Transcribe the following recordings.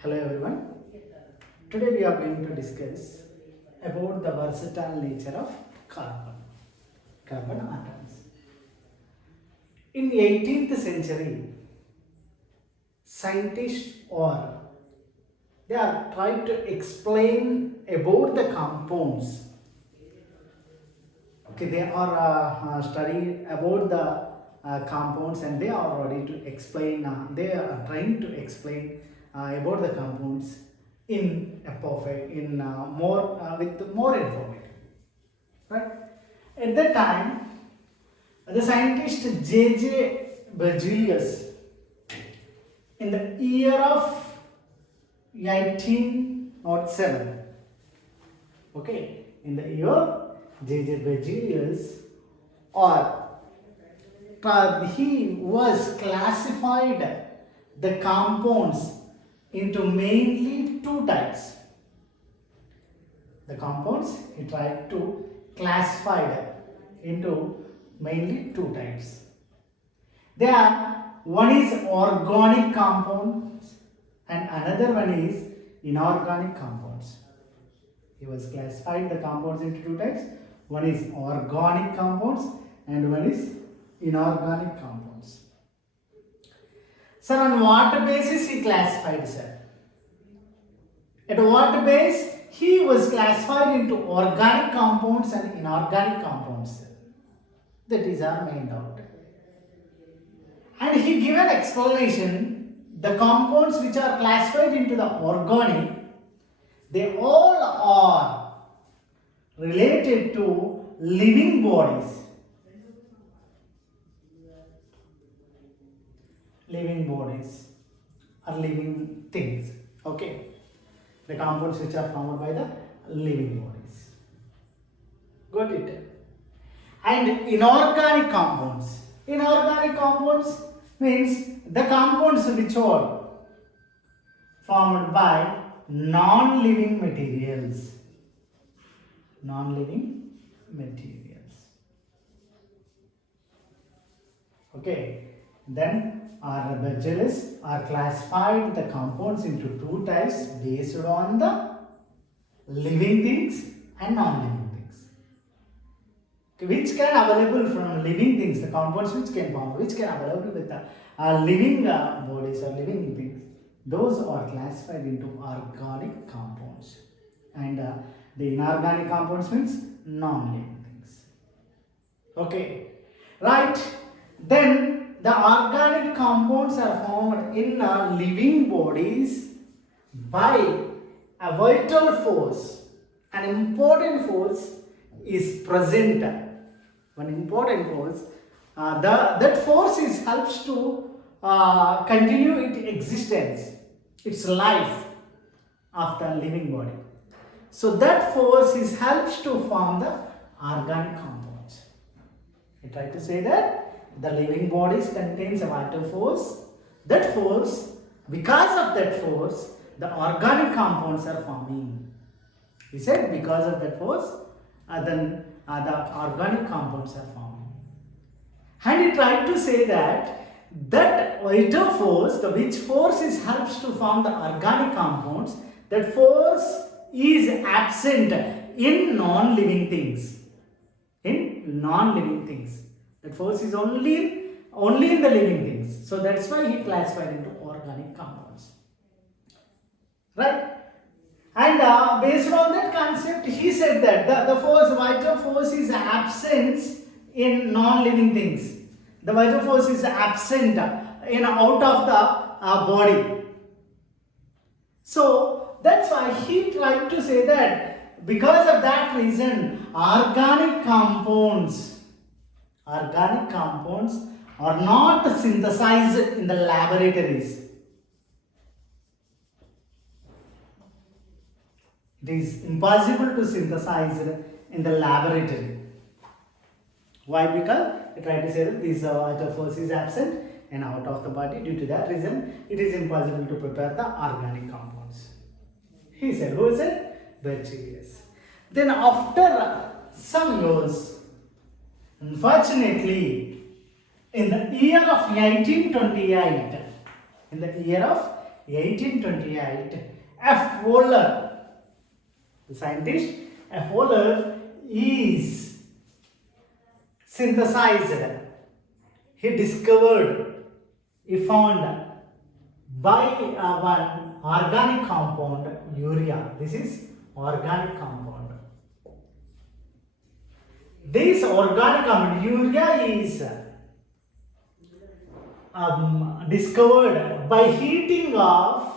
Hello everyone. Today we are going to discuss about the versatile nature of carbon atoms. In the 18th century, scientists they are trying to explain about the compounds. Okay, they are studying about the compounds and they are ready to explain. They are trying to explain about the compounds in a perfect, in more with more information. Right? At that time, the scientist J.J. Berzelius, in the year of 1807, okay, in the year J.J. Berzelius, he was classified the compounds into mainly two types. The compounds he tried to classify into mainly two types. One is organic compounds and another one is inorganic compounds. He was classified the compounds into two types. One is organic compounds and one is inorganic compounds. Sir, on what basis he classified, sir? At what base he was classified into organic compounds and inorganic compounds, sir? That is our main doubt. And he gave an explanation. The compounds which are classified into the organic, they all are related to living bodies. Living bodies or living things. Okay. The compounds which are formed by the living bodies. Got it? And inorganic compounds. Inorganic compounds means the compounds which are formed by non-living materials. Non-living materials. Okay. Then our Berzelius are classified the compounds into two types based on the living things and non-living things. Which can available from living things, the compounds which can available with the living bodies or living things, those are classified into organic compounds. And the inorganic compounds means non-living things. Okay, right? Then the organic compounds are formed in living bodies by a vital force. An important force is present. One important force. That force helps to continue its existence, its life of the living body. So that force helps to form the organic compounds. I try to say that the living bodies contains a vital force. That force, because of that force, the organic compounds are forming. He said because of that force, then the organic compounds are forming. And he tried to say that vital force, which force helps to form the organic compounds, that force is absent in non-living things. In non-living things. That force is only in the living things. So that's why he classified into organic compounds. Right? And based on that concept, he said that the vital force is absent in non-living things. The vital force is absent out of the body. So that's why he tried to say that because of that reason, organic compounds are not synthesized in the laboratories. It is impossible to synthesize in the laboratory. Why? Because I try to say that this vital force is absent and out of the body. Due to that reason, it is impossible to prepare the organic compounds. He said, who said? Berzelius. Then after some years, unfortunately, in the year of 1828, 1828, F. Wohler, the scientist F. Wohler, is synthesized. He discovered, he found by one organic compound urea. This is organic compound. This organic compound urea is discovered by heating of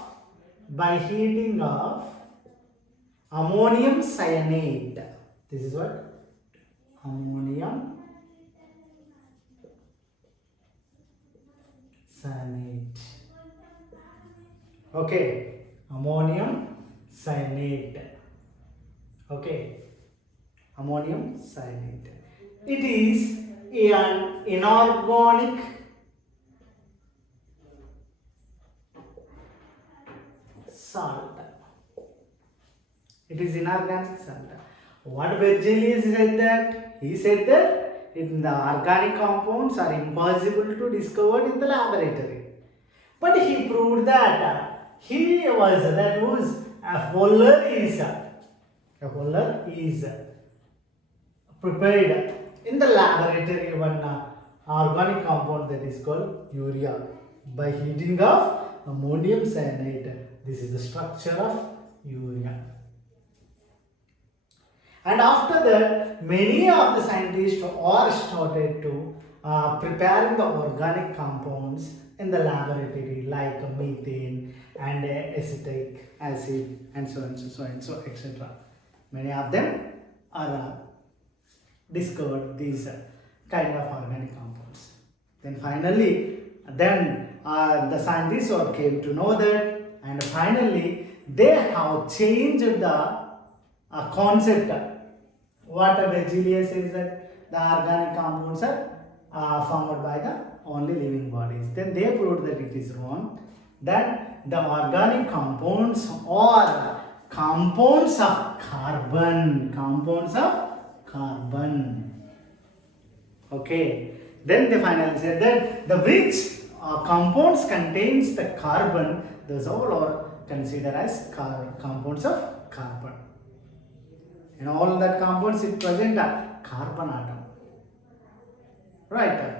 ammonium cyanide. This is what? Ammonium cyanide. Okay, ammonium cyanide. Okay, ammonium cyanide. It is an inorganic salt. It is inorganic salt. What Berzelius said that? He said that in the organic compounds are impossible to discover in the laboratory. But he proved that Wohler is prepared in the laboratory one organic compound that is called urea by heating of ammonium cyanide. This is the structure of urea. And after that, many of the scientists are started to preparing the organic compounds in the laboratory like methane and acetic acid and so on, etc. Many of them are discovered these kind of organic compounds. Then finally, the scientists came to know that, and finally they have changed the concept. What Berzelius says that the organic compounds are formed by the only living bodies. Then they proved that it is wrong. That the organic compounds are compounds of carbon. Okay. Then they finally said that the which compounds contains the carbon, those all are considered as compounds of carbon. In all that compounds it present a carbon atom. Right.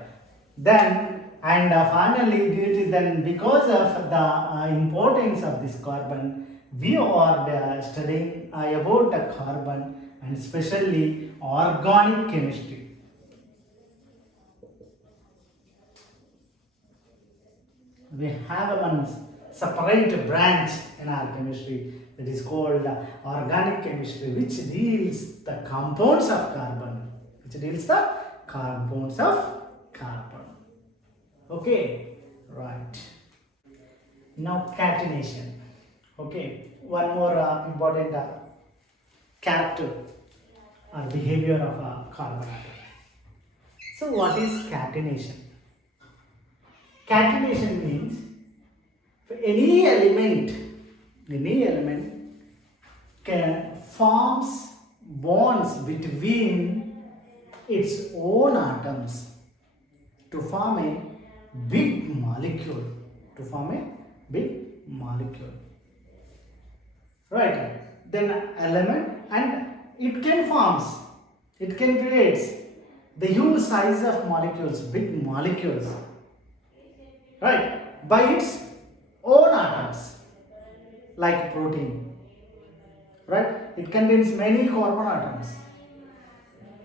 Then finally then because of the importance of this carbon, we are studying about the carbon and especially organic chemistry. We have one separate branch in our chemistry that is called organic chemistry, which deals the compounds of carbon. Okay, right. Now catenation. Okay, one more important character or behavior of a carbon atom. So what is catenation? Catenation means for any element forms bonds between its own atoms to form a big molecule. Right. Then element, and it can create the huge size of molecules, big molecules. Right. By its own atoms, like protein. Right. It contains many carbon atoms.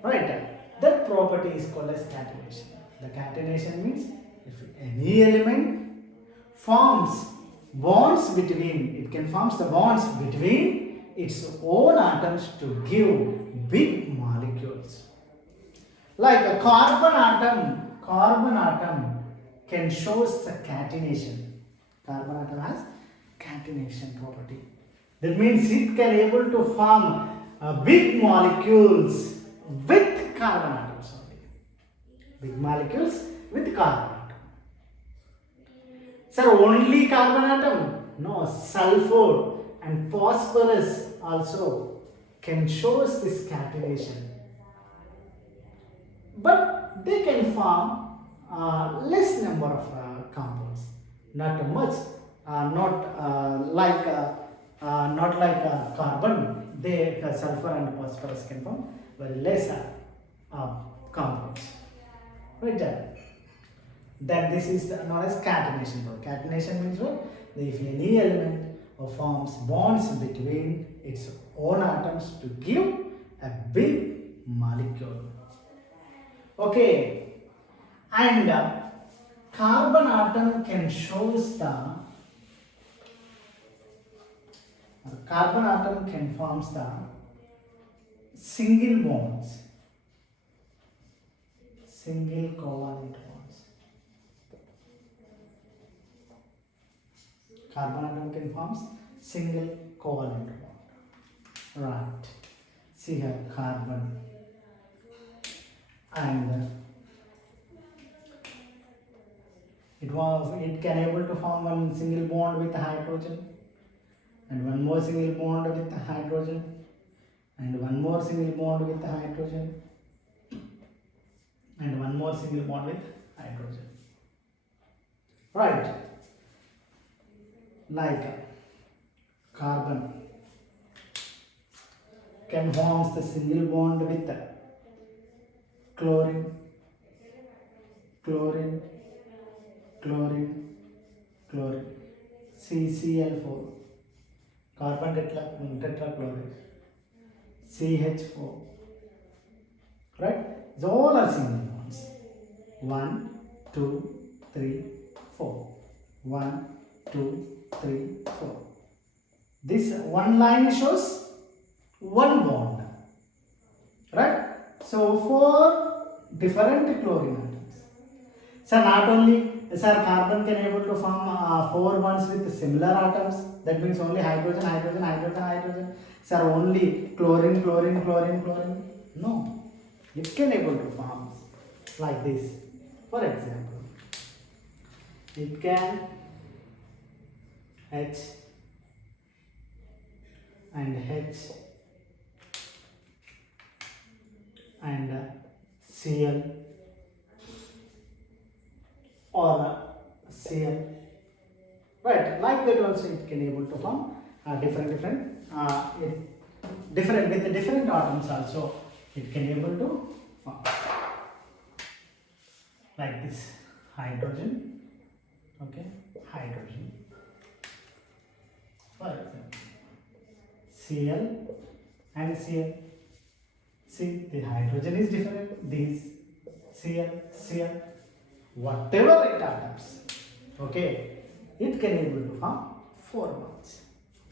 Right. That property is called as catenation. The catenation means if any element forms bonds between, it can form the bonds between its own atoms to give big molecules. Like a carbon atom can show the catenation. Carbon atom has catenation property. That means it can able to form big molecules with carbon atoms only. Big molecules with carbon atom. Sir, only carbon atom? No, sulfur and phosphorus also can show us this catenation. But they can form less number of compounds, not much not like carbon. They sulfur and phosphorus can form very less compounds. Right there. Then this is known as catenation. Catenation means what? If any element forms bonds between its own atoms to give a big molecule. Okay, and carbon atom can shows the carbon atom can forms the single bonds, single covalent bonds. Carbon atom can forms single covalent bond. Right. See here, carbon, and it can able to form one single bond with hydrogen, and one more single bond with hydrogen, and one more single bond with hydrogen, and one more single bond with hydrogen. Right. Like carbon can form the single bond with chlorine, chlorine, chlorine, chlorine, CCl4, carbon tetrachloride, CH4, right? These all are single bonds. 1, 2, 3, 4. 1, 2, 3, 4. This one line shows one bond, right? So 4 different chlorine atoms. So not only carbon can able to form 4 bonds with similar atoms. That means only hydrogen, hydrogen, hydrogen, hydrogen. Sir, only chlorine, chlorine, chlorine, chlorine. No, it can able to form like this. For example, it can H and H and Cl or Cl, right? Like that also it can able to form different with different atoms also it can able to form like this. Hydrogen, okay, hydrogen, for example, Cl and Cl. See, the hydrogen is different, these Cl, whatever it atoms, okay, it can able to form 4 bonds,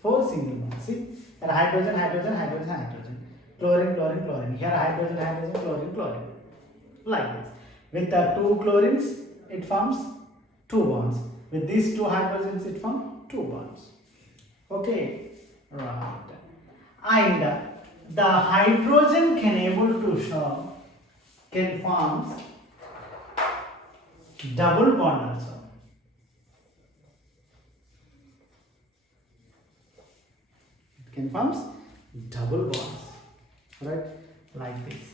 4 single bonds. See, here hydrogen, hydrogen, hydrogen, hydrogen, chlorine, chlorine, chlorine. Here hydrogen, hydrogen, chlorine, chlorine, like this. With the 2 chlorines, it forms 2 bonds. With these 2 hydrogens, it forms 2 bonds. Okay, right. And the hydrogen can able to show can form double bond also. It can form double bonds, right? Like this.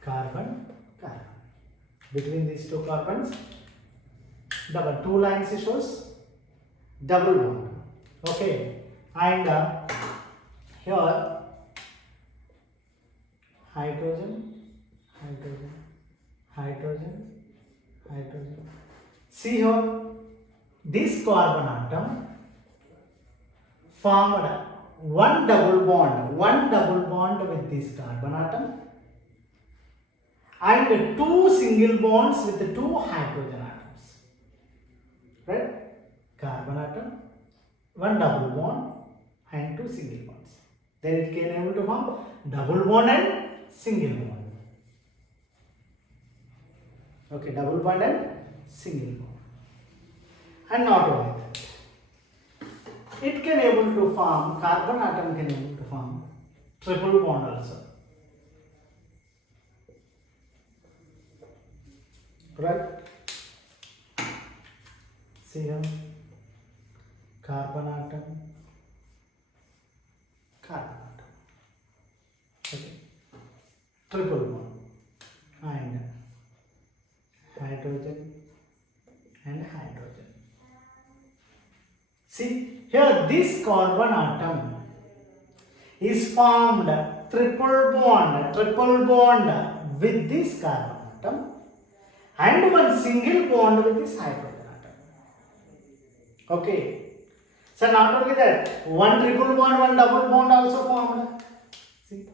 Carbon, carbon. Between these 2 carbons, double 2 lines it shows double bond. Okay, and here hydrogen, hydrogen, hydrogen, hydrogen. See here, this carbon atom formed one double bond with this carbon atom, and 2 single bonds with the 2 hydrogen atoms, right? Carbon atom, 1 double bond and 2 single bonds. Then it can able to form double bond and single bond. Okay, double bond and single bond. And not only that, it can able to form, carbon atom can able to form triple bond also. Right? See here, carbon atom, carbon atom. Okay, triple bond, and hydrogen and hydrogen. See, here this carbon atom is formed triple bond with this carbon atom and one single bond with this hydrogen atom. Okay. So not only that, one triple bond, one double bond also formed. See,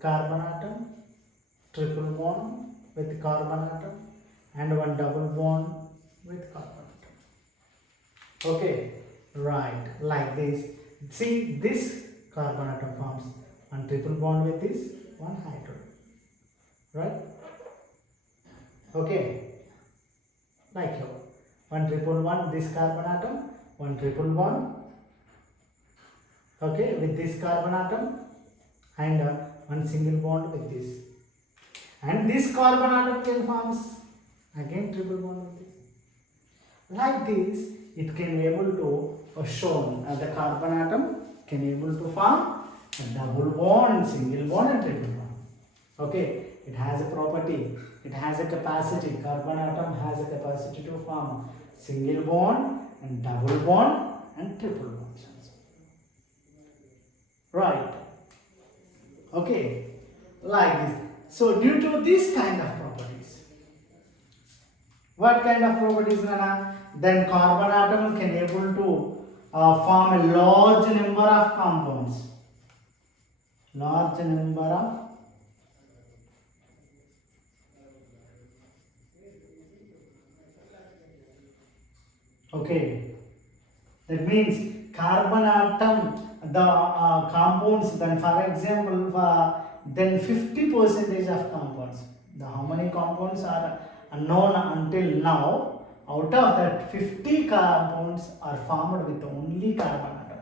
carbon atom, triple bond with carbon atom and one double bond with carbon atom. Okay, right, like this. See, this carbon atom forms one triple bond with this, one hydrogen. Right? Okay, like here. One triple bond, this carbon atom, one triple bond, okay, with this carbon atom and one single bond with this. And this carbon atom can forms again triple bond with this. Like this, it can be able to shown the carbon atom can able to form a double bond, single bond and triple bond. Okay, it has a property, it has a capacity, carbon atom has a capacity to form single bond and double bond and triple bonds. Right. Okay, like this. So due to this kind of properties, what kind of properties, Nana? Then carbon atom can able to form a large number of compounds. Large number of okay. That means carbon atom, the compounds, then for example, then 50% of compounds. The how many compounds are unknown until now. Out of that, 50 compounds are formed with only carbon atom.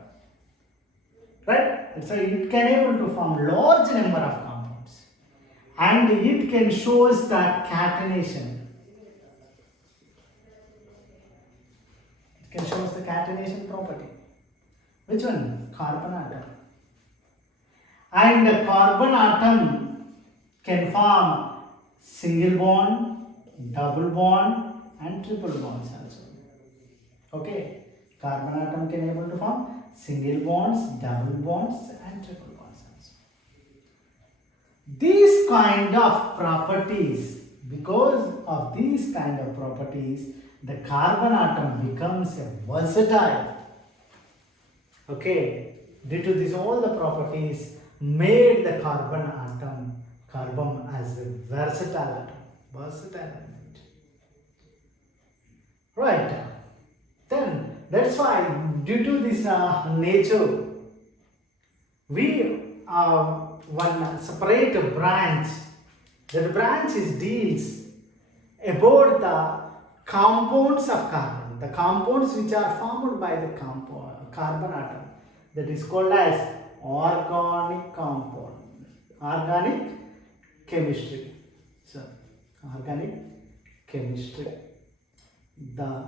Right? So it can able to form large number of compounds. And it can shows that catenation. It can shows the catenation property. Which one? Carbon atom. And the carbon atom can form single bond, double bond and triple bonds also. Okay. Carbon atom can able to form single bonds, double bonds and triple bonds also. These kind of properties, because of these kind of properties, the carbon atom becomes a versatile. Okay, due to this all the properties made the carbon atom as a versatile element. Right. Then that's why due to this nature, we one separate branch. That branch deals about the compounds of carbon, the compounds which are formed by the carbon atom. That is called as organic compound, organic chemistry. So, organic chemistry. The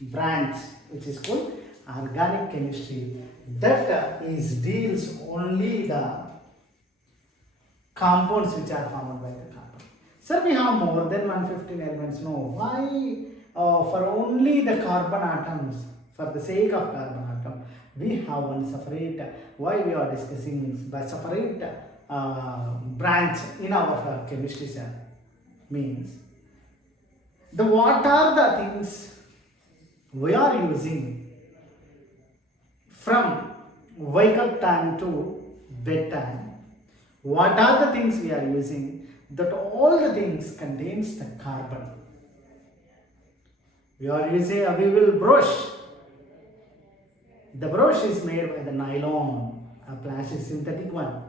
branch which is called organic chemistry, that is deals only the compounds which are formed by the carbon. Sir, we have more than 115 elements. No, why for only the carbon atoms, for the sake of carbon atom, we have one separate, why we are discussing by separate branch in our chemistry, sir? Means, what are the things we are using from wake up time to bedtime? What are the things we are using? That all the things contains the carbon. We are using, we will brush. The brush is made by the nylon, a plastic synthetic one,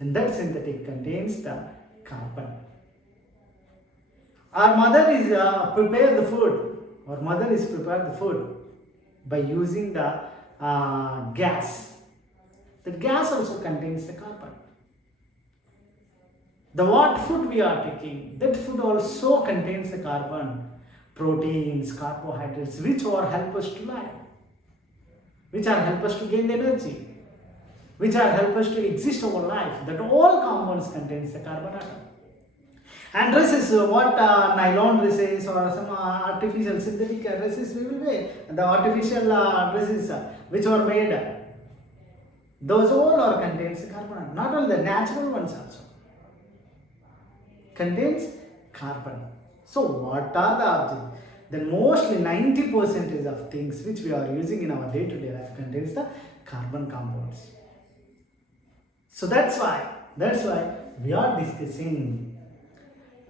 and that synthetic contains the carbon. Our mother is prepare the food. Our mother is prepared the food by using the gas. The gas also contains the carbon. The what food we are taking, that food also contains the carbon, proteins, carbohydrates, which are help us to live, which are help us to gain energy, which are help us to exist our life. That all compounds contains the carbon atom. And dresses, what nylon dresses or some artificial synthetic dresses we will wear. The artificial dresses which are made, those all are contains carbon. Not only the natural ones also contains carbon. So what are the objects? Then mostly 90% of things which we are using in our day-to-day life contains the carbon compounds. So that's why we are discussing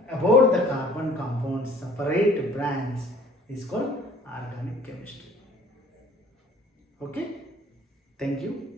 about the carbon compounds, separate brands is called organic chemistry. Okay, thank you.